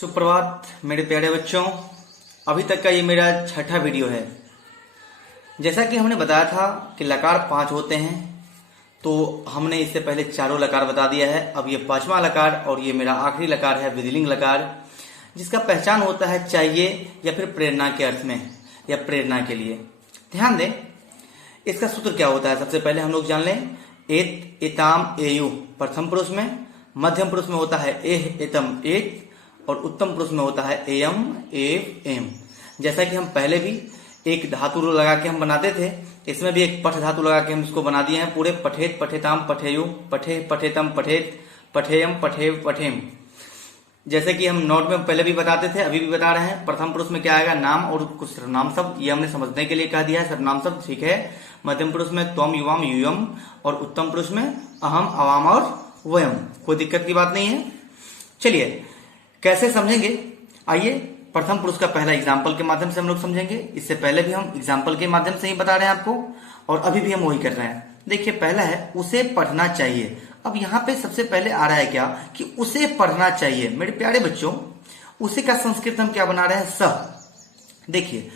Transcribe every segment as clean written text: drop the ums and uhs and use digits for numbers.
सुप्रभात मेरे प्यारे बच्चों। अभी तक का ये मेरा छठा वीडियो है। जैसा कि हमने बताया था कि लकार 5 होते हैं, तो हमने इससे पहले चारों लकार बता दिया है। अब ये पांचवा लकार और ये मेरा आखिरी लकार है विधिलिंग लकार, जिसका पहचान होता है चाहिए या फिर प्रेरणा के अर्थ में या प्रेरणा के लिए। ध्यान दें, इसका सूत्र क्या होता है। सबसे पहले हम लोग जान लें एत, एताम, एयु प्रथम पुरुष में, मध्यम पुरुष में होता है एह, एतम, एत और उत्तम पुरुष में होता है एयम, एव, एम। जैसा कि हम पहले भी एक धातु लगा के हम बनाते थे, इसमें भी एक पठ धातु लगा के हम इसको बना दिए हैं पूरे। पठेत, पठेताम, पठेयु, पठे, पठेतम, पठेत, पठेयम, पठेव, पठेम। जैसे कि हम नोट में पहले भी बताते थे, अभी भी बता रहे हैं। प्रथम पुरुष में क्या आएगा, नाम और कुछ सर्वनाम शब्द, ये हमने समझने के लिए कह दिया है सर्वनाम शब्द, ठीक है। मध्यम पुरुष में त्वम, युवाम, यूयम और उत्तम पुरुष में अहम, अवाम और वयम। कोई दिक्कत की बात नहीं है। चलिए कैसे समझेंगे, आइए प्रथम पुरुष का पहला एग्जाम्पल के माध्यम से हम लोग समझेंगे। इससे पहले भी हम एग्जाम्पल के माध्यम से ही बता रहे हैं आपको, और अभी भी हम वही कर रहे हैं। देखिए पहला है उसे पढ़ना चाहिए। अब यहाँ पे सबसे पहले आ रहा है क्या कि उसे पढ़ना चाहिए। मेरे प्यारे बच्चों, उसे का संस्कृत हम क्या बना रहे हैं, सह। देखिए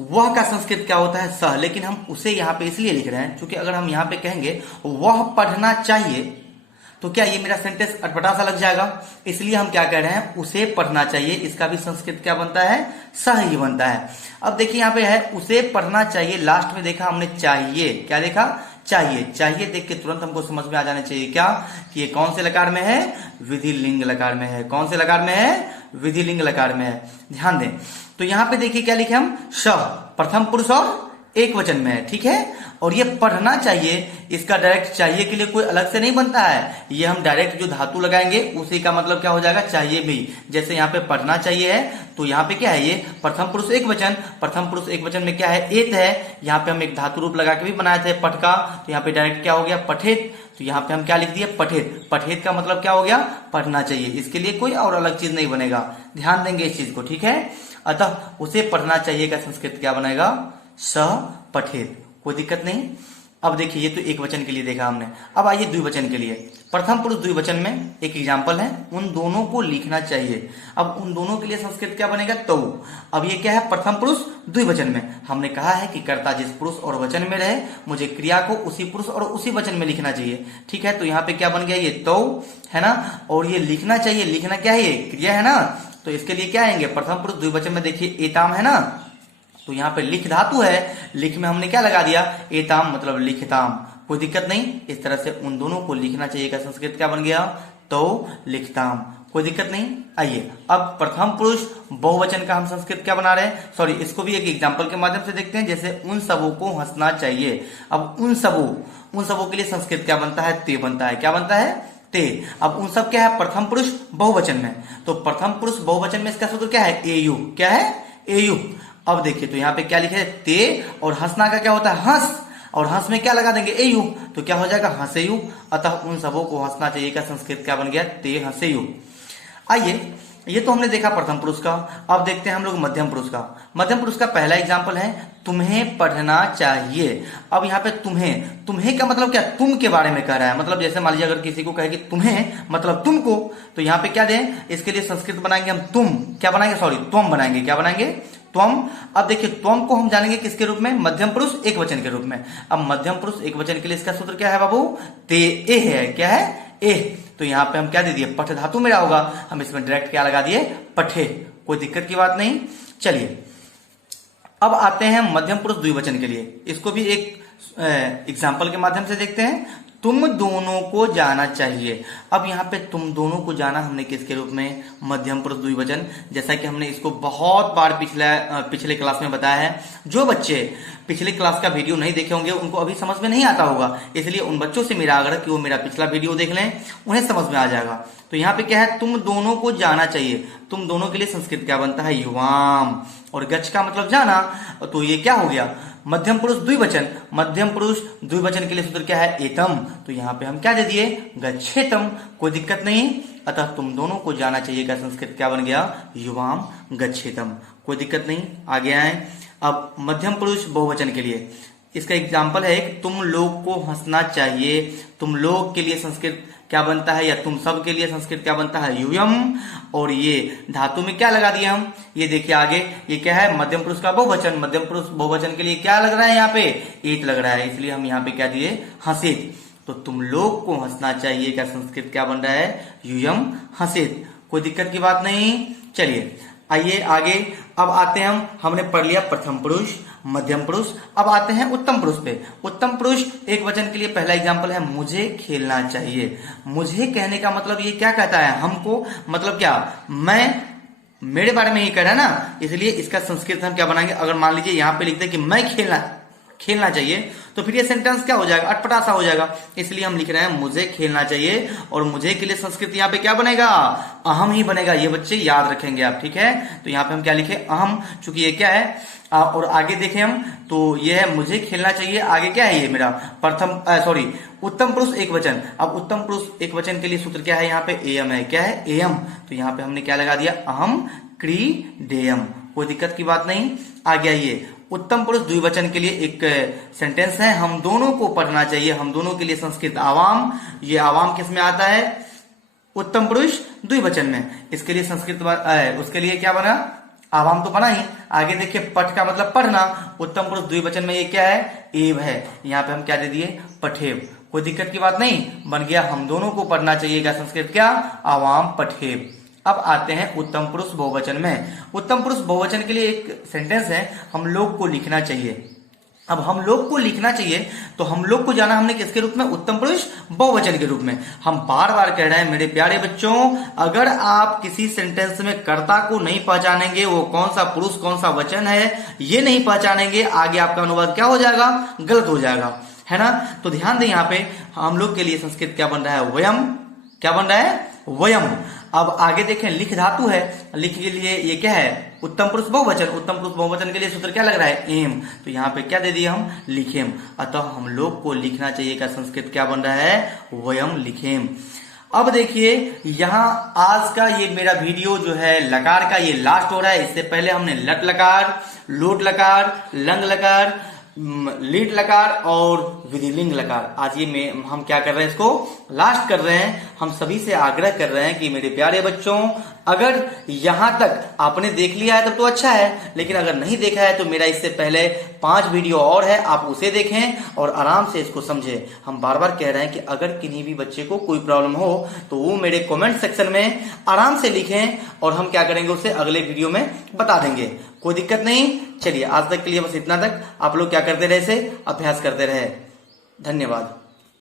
वह का संस्कृत क्या होता है, सह, लेकिन हम उसे यहाँ पे इसलिए लिख रहे हैं क्योंकि अगर हम यहाँ पे कहेंगे वह पढ़ना चाहिए तो क्या ये मेरा सेंटेंस अटपटा सा लग जाएगा। इसलिए हम क्या कह रहे हैं, उसे पढ़ना चाहिए। इसका भी संस्कृत क्या बनता है, सह ही बनता है। अब देखिए यहाँ पे है उसे पढ़ना चाहिए, लास्ट में देखा हमने चाहिए, क्या देखा, चाहिए। चाहिए देख के तुरंत हमको समझ में आ जाना चाहिए क्या कि ये कौन से लकार में है, विधिलिंग लकार में है। कौन से लकार में है, विधिलिंग लकार में है। ध्यान दें, तो यहाँ पे देखिए क्या लिखे हम, श, प्रथम पुरुष और एक वचन में है, ठीक है। और ये पढ़ना चाहिए, इसका डायरेक्ट चाहिए के लिए कोई अलग से नहीं बनता है। ये हम डायरेक्ट जो धातु लगाएंगे उसी का मतलब क्या हो जाएगा, चाहिए भी। जैसे यहाँ पे पढ़ना चाहिए है, तो यहाँ पे क्या है, ये प्रथम पुरुष एक वचन, प्रथम पुरुष एक वचन में क्या है, एत है। यहाँ पे हम एक धातु रूप लगा के भी बनाए थे पठ का, तो यहाँ पे डायरेक्ट क्या हो गया, पठेत। तो यहाँ पे हम क्या लिख दिए, पठेत। पठेत का मतलब क्या हो गया, पढ़ना चाहिए। इसके लिए कोई और अलग चीज नहीं बनेगा, ध्यान देंगे इस चीज को, ठीक है। अतः उसे पढ़ना चाहिए का संस्कृत क्या बनेगा, सह पठेत। कोई दिक्कत नहीं। अब देखिए ये तो एक वचन के लिए देखा हमने। अब आइए द्विवचन के लिए। प्रथम पुरुष द्विवचन में एक एग्जाम्पल है, उन दोनों को लिखना चाहिए। अब उन दोनों के लिए संस्कृत क्या बनेगा, तो। अब ये क्या है, प्रथम पुरुष द्विवचन में। हमने कहा है कि कर्ता जिस पुरुष और वचन में रहे, मुझे क्रिया को उसी पुरुष और उसी वचन में लिखना चाहिए, ठीक है। तो यहाँ पे क्या बन गया, ये तो है ना, और ये लिखना चाहिए। लिखना क्या है, ये क्रिया है ना, तो इसके लिए क्या आएंगे, प्रथम पुरुष द्विवचन में देखिए एताम है ना, तो यहाँ पे लिख धातु है, लिख में हमने क्या लगा दिया, एताम मतलब लिखताम। कोई दिक्कत नहीं। इस तरह से उन दोनों को लिखना चाहिए का संस्कृत क्या बन गया, तो लिखताम। कोई दिक्कत नहीं। आइए अब प्रथम पुरुष बहुवचन का हम संस्कृत क्या बना रहे हैं, सॉरी, इसको भी एक एग्जांपल के माध्यम से देखते हैं। जैसे उन सबों को हंसना चाहिए। अब उन सबों के लिए संस्कृत क्या बनता है, ते बनता है। क्या बनता है, ते। अब उन सब क्या है, प्रथम पुरुष बहुवचन में, तो प्रथम पुरुष बहुवचन में इसका सूत्र क्या है, एयु। क्या है, एयु। अब देखिए तो यहाँ पे क्या लिखे, ते, और हंसना का क्या होता है, हंस, और हंस में क्या लगा देंगे, एयु, तो क्या हो जाएगा, हंसेयु। अतः उन सबों को हंसना चाहिए का संस्कृत क्या बन गया, ते हंसेयु। आइए ये तो हमने देखा प्रथम पुरुष का। अब देखते हैं हम लोग मध्यम पुरुष का। मध्यम पुरुष का पहला एग्जाम्पल है तुम्हें पढ़ना चाहिए। अब यहाँ पे तुम्हें का मतलब क्या, तुम के बारे में कह रहा है। मतलब जैसे मान लीजिए अगर किसी को कहे कि तुम्हें मतलब तुमको, तो यहाँ पे क्या दें, इसके लिए संस्कृत बनाएंगे हम तुम, क्या बनाएंगे, सॉरी, त्वम बनाएंगे। क्या बनाएंगे, त्वम। अब देखिए त्वम को हम जानेंगे किसके रूप में, मध्यम पुरुष एक वचन के रूप में। अब मध्यम पुरुष एक वचन के लिए इसका सूत्र क्या है बाबू, ते ए है। क्या है, ए। तो यहाँ पे हम क्या दे दिए, पठ धातु मेरा होगा, हम इसमें डायरेक्ट क्या लगा दिए, पठे। कोई दिक्कत की बात नहीं। चलिए अब आते हैं मध्यम पुरुष द्विवचन के लिए। इसको भी एक एग्जाम्पल के माध्यम से देखते हैं। तुम दोनों को जाना चाहिए। अब यहाँ पे तुम दोनों को जाना हमने किसके रूप में, मध्यम पुरुष द्विवचन। जैसा कि हमने इसको बहुत बार पिछले क्लास में बताया है। जो बच्चे पिछले क्लास का वीडियो नहीं देखे होंगे उनको अभी समझ में नहीं आता होगा, इसलिए उन बच्चों से मेरा आग्रह कि वो मेरा पिछला वीडियो देख लें, उन्हें समझ में आ जाएगा। तो यहाँ पे क्या है, तुम दोनों को जाना चाहिए। तुम दोनों के लिए संस्कृत क्या बनता है, युवाम, और गच्छ का मतलब जाना, तो ये क्या हो गया, मध्यम पुरुष द्विवचन। मध्यम पुरुष द्विवचन के लिए सूत्र क्या है, एतम। तो यहाँ पे हम क्या दे दिए, गच्छेतम। कोई दिक्कत नहीं। अतः तुम दोनों को जाना चाहिए का संस्कृत क्या बन गया, युवाम गच्छेतम। कोई दिक्कत नहीं। आगे आए अब मध्यम पुरुष बहुवचन के लिए। इसका एग्जाम्पल है तुम लोग को हंसना चाहिए। तुम लोग के लिए संस्कृत क्या बनता है, या तुम सब के लिए संस्कृत क्या बनता है, यूयम। और ये धातु में क्या लगा दिए हम, ये देखिए आगे ये क्या है, मध्यम पुरुष का बहुवचन। मध्यम पुरुष बहुवचन के लिए क्या लग रहा है, यहाँ पे एत लग रहा है, इसलिए हम यहाँ पे क्या दिए, हसित। तो तुम लोग को हंसना चाहिए, क्या संस्कृत क्या बन रहा है, यूयम हसित। कोई दिक्कत की बात नहीं। चलिए आइए आगे। अब आते हैं हमने पढ़ लिया प्रथम पुरुष, मध्यम पुरुष। अब आते हैं उत्तम पुरुष पे। उत्तम पुरुष एक वचन के लिए पहला एग्जांपल है, मुझे खेलना चाहिए। मुझे कहने का मतलब ये क्या कहता है, हमको, मतलब क्या, मैं, मेरे बारे में ये कह रहा है ना, इसलिए इसका संस्कृत हम क्या बनाएंगे। अगर मान लीजिए यहाँ पे लिखते हैं कि मैं खेलना चाहिए, तो फिर ये सेंटेंस क्या हो जाएगा, अटपटा सा हो जाएगा। इसलिए हम लिख रहे हैं मुझे खेलना चाहिए, और मुझे के लिए संस्कृत यहाँ पे क्या बनेगा, अहम ही बनेगा। ये बच्चे याद रखेंगे आप, ठीक है। तो यहाँ पे हम क्या लिखे, अहम, चूंकि ये क्या है। और आगे देखें हम, तो ये है मुझे खेलना चाहिए। आगे क्या है, ये मेरा उत्तम पुरुष एक वचन। अब उत्तम पुरुष एक वचन के लिए सूत्र क्या है, यहाँ पे एयम है। क्या है, एयम। तो यहाँ पे हमने क्या लगा दिया, अहम क्रीडेयम। कोई दिक्कत की बात नहीं। आगे आइए, उत्तम पुरुष द्विवचन के लिए एक सेंटेंस है, हम दोनों को पढ़ना चाहिए, हम दोनों के लिए संस्कृत आवाम। ये आवाम किस में आता है, उत्तम पुरुष द्विवचन में। इसके लिए संस्कृत उसके लिए क्या बना, आवाम तो बना ही। आगे देखिए, पठ का मतलब पढ़ना। उत्तम पुरुष द्विवचन में ये क्या है, एव है। यहाँ पे हम क्या दे दिए, पठेव। कोई दिक्कत की बात नहीं, बन गया हम दोनों को पढ़ना चाहिए, क्या संस्कृत क्या, आवाम पठेव। अब आते हैं उत्तम पुरुष बहुवचन में। उत्तम पुरुष बहुवचन के लिए एक सेंटेंस है, हम लोग को लिखना चाहिए। अब हम लोग को लिखना चाहिए, तो हम लोग को जाना हमने किसके रूप में, उत्तम पुरुष बहुवचन के रूप में। हम बार बार कह रहे हैं मेरे प्यारे बच्चों, अगर आप किसी सेंटेंस में कर्ता को नहीं पहचानेंगे, वो कौन सा पुरुष कौन सा वचन है ये नहीं पहचानेंगे, आगे आपका अनुवाद क्या हो जाएगा, गलत हो जाएगा, है ना। तो ध्यान दें, यहाँ पे हम लोग के लिए संस्कृत क्या बन रहा है, वयम। क्या बन रहा है, वयम। अब आगे देखें, लिख धातु है, लिख के लिए ये क्या है, उत्तम पुरुष बहुवचन। उत्तम पुरुष बहुवचन के लिए सूत्र क्या लग रहा है, एम। तो यहाँ पे क्या दे दिया हम, लिखेम। अतः हम लोग को लिखना चाहिए, का संस्कृत क्या बन रहा है, वयम लिखेम। अब देखिए, यहाँ आज का ये मेरा वीडियो जो है लकार का, ये लास्ट हो रहा है। इससे पहले हमने लट लकार, लोट लकार, लंग लकार, लीट लकार और विधिलिंग लकार, आज ये में हम क्या कर रहे हैं, इसको लास्ट कर रहे हैं। हम सभी से आग्रह कर रहे हैं कि मेरे प्यारे बच्चों, अगर यहां तक आपने देख लिया है तब तो अच्छा है, लेकिन अगर नहीं देखा है तो मेरा इससे पहले 5 वीडियो और है, आप उसे देखें और आराम से इसको समझें। हम बार बार कह रहे हैं कि अगर किन्हीं भी बच्चे को कोई प्रॉब्लम हो तो वो मेरे कमेंट सेक्शन में आराम से लिखें, और हम क्या करेंगे, उसे अगले वीडियो में बता देंगे। कोई दिक्कत नहीं। चलिए, आज तक के लिए बस इतना तक। आप लोग क्या करते रहे, इसे अभ्यास करते रहे। धन्यवाद।